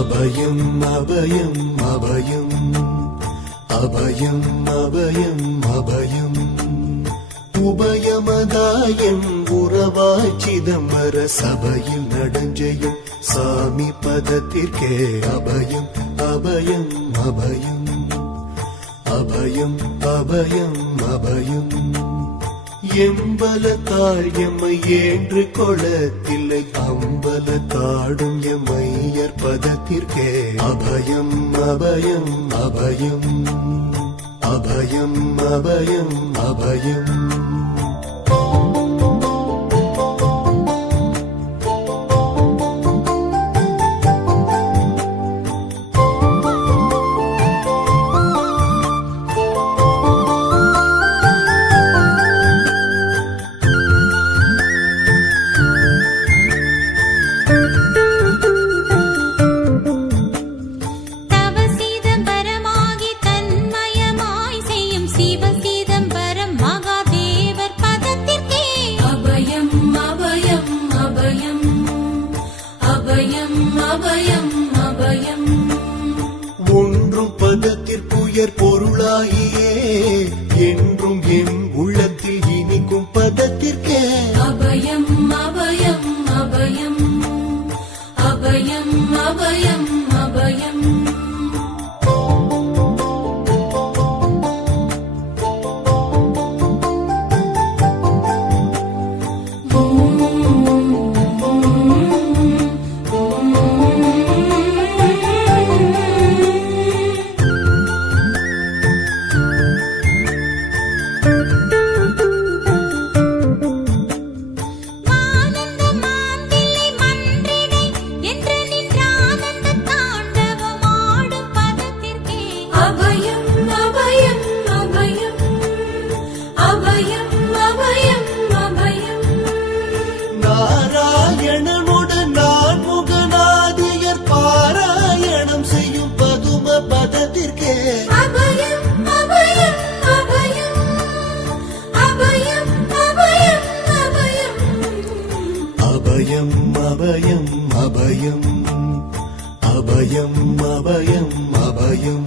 அபயம் அபயம் அபயம் அபயம் அபயம் அபயம் உபயமதாயம் உறவாய் சிதம்பர சபையில் நடஞ்செய்யும் சாமி பதத்திற்கே அபயம் அபயம் அபயம் அபயம் அபயம் அபயம் எம்பலத்தாள் எம்மை ஏன்று கொளத்தில்லை அம்பலத்தாடும் எம்மையர் பதத்திற்கே அபயம் அபயம் அபயம் அபயம் அபயம் அபயம் ஒன்றும் பதத்திற்குயர் பொருளாகியே என்றும் என் உள்ளத்தில் இனிக்கும் பதத்திற்கே அபயம் அபயம் அபயம் அபயம் அபயம் அபயம் நாராயணனுடன் நான் முகநாதியர் பாராயணம் செய்யும் பதும பதத்திற்கே அபயம் அபயம் அபயம் அபயம் அபயம் அபயம் அபயம் அபயம் அபயம் அபயம் அபயம் அபயம்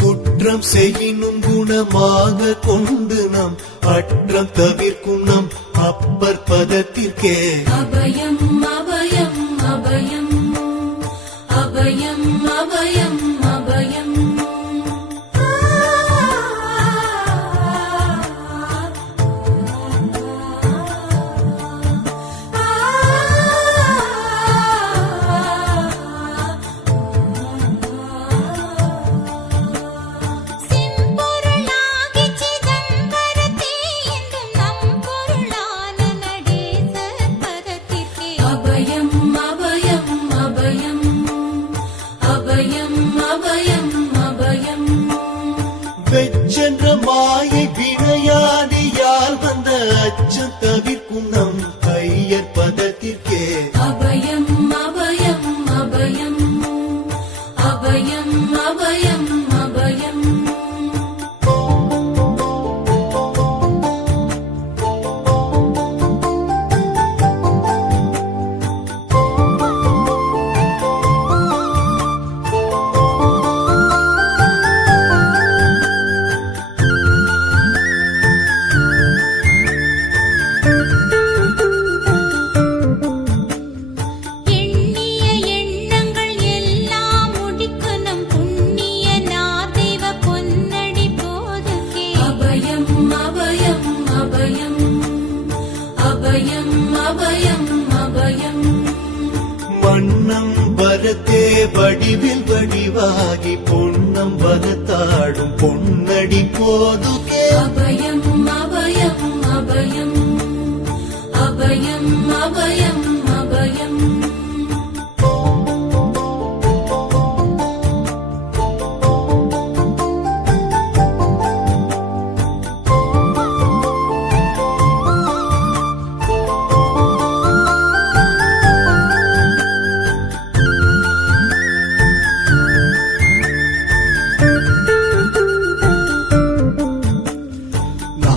குற்றம் செய்யினும் குணமாக கொண்டு நாம் அற்றம் தவிர்க்கும் நம் அப்பர் பதத்திற்கே அபயம் அபயம் அபயம் அபயம் அபயம் அபயம் வெச்சென்ற மாயை வினையாடியால் வந்த அச்சம் தவிர்க்கும் நம் ஐயர் பதத்திற்கே அபயம் அபயம் அபயம் அபயம் அபயம் அபயம் மன்னம் வரத்தே வடிவில் வடிவாகி பொன்னம் வரத்தாடும் பொன்னடி போதுகே அபயம் அபயம் அபயம் அபயம் அபயம் அபயம்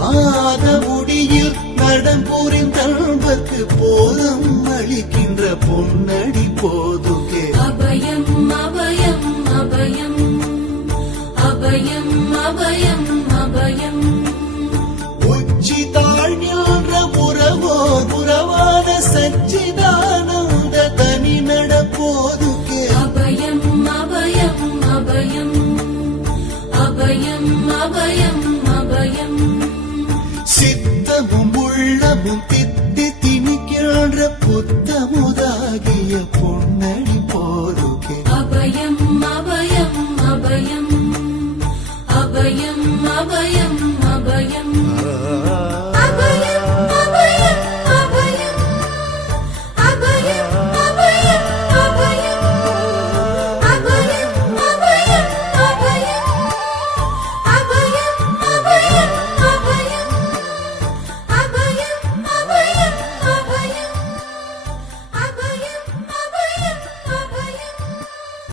நாத முடியில் நடம் புரிந்தல்வர்க்கு போதம் அளிக்கின்ற பொன்னடி போதுகே அபயம் அபயம் அபயம் அபயம் அபயம் அபயம் உச்சி தாழ்நின்ற உறவோர் உறவான சச்சிதானந்த தனி நடப்போதுகே அபயம் அபயம் அபயம் அபயம் அபயம் அபயம் சித்தமும் உள்ளமும் தித்தி திணிக்கின்ற புத்தமுதாகிய பொன்னடி போதுகே அபயம் அபயம் அபயம் அபயம்